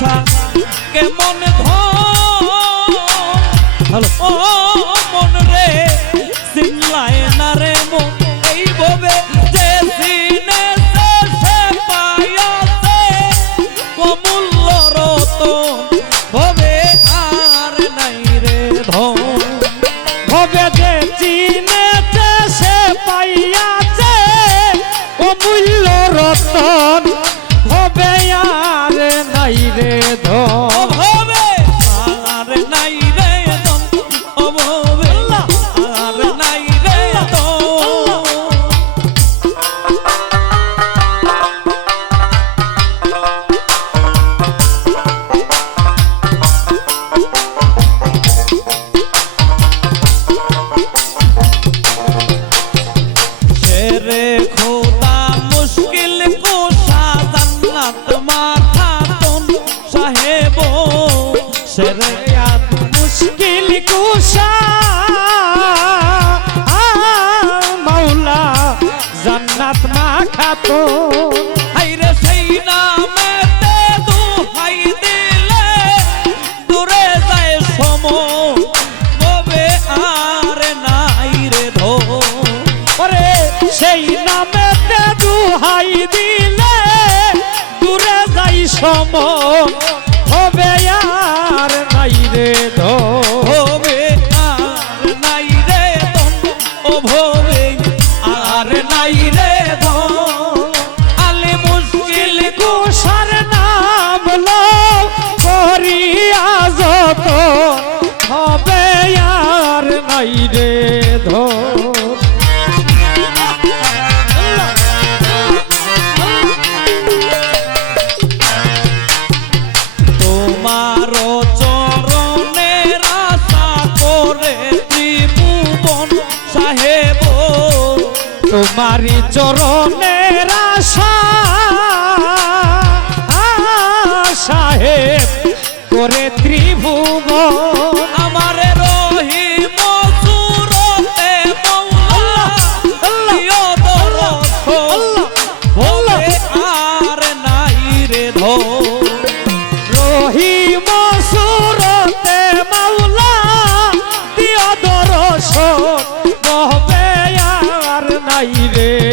আশা কেমন ধর Revolution. বাবারি চরণের আশা। রে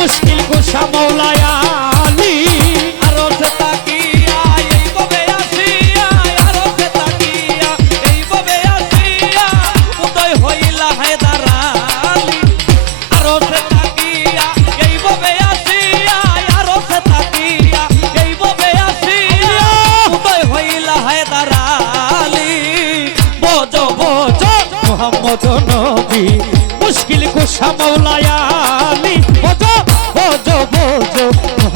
মুশকিল গোসা মৌলায়া আলী। মোহাম্মদ নবী মুশকিল কুশা মৌলায়া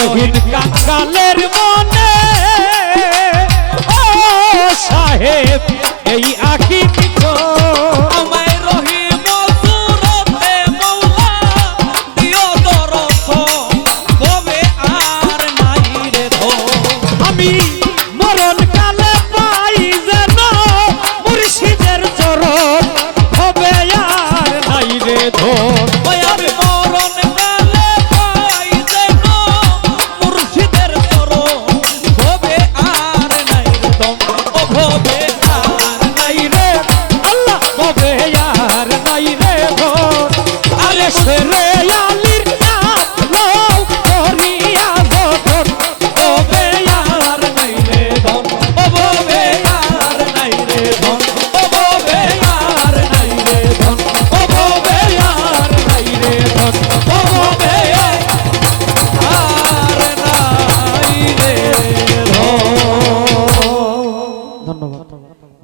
রহিত কাঙ্গালের মো।